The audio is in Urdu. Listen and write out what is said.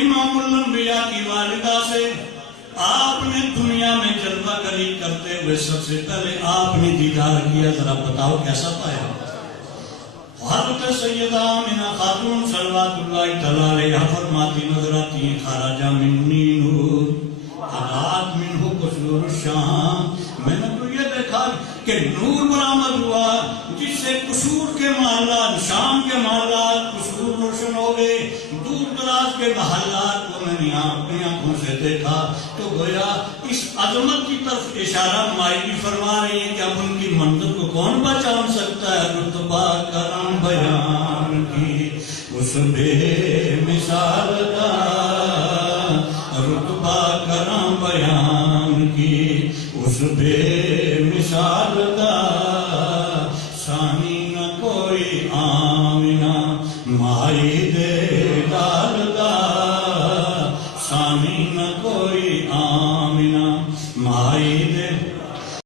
امام الانبیاء کی والدہ سے آپ نے دنیا میں جلوہ گری کرتے ہوئے سب سے پہلے آپ نے دیدار کیا، ذرا بتاؤ کیسا پایا؟ حضرت سیدہ آمنہ خاتون صلوات اللہ تعالیٰ علیہ فرماتی نظر آتی ہیں خرج منی نور حضرات منہ قصور الشام، میں نے تو یہ دیکھا کہ نور برآمد ہوا جس سے قصور کے محلات، شام کے محلات قصور روشن ہو گئے، دور دراز کے محلات کو میں نے اپنی آنکھوں سے دیکھا۔ تو گویا اس عظمت کی طرف اشارہ مائیں فرما رہی ہیں کہ اب ان کی منظر کو کون پہچان سکتا ہے؟ رتبہ کرم بیان کی اس بے مثال کا، رتبہ کرم بیان کی اس بے مثال کا، ثانی نہ کوئی آمنہ مائی دے دار دا، ثانی نہ کوئی آمنہ مائی دے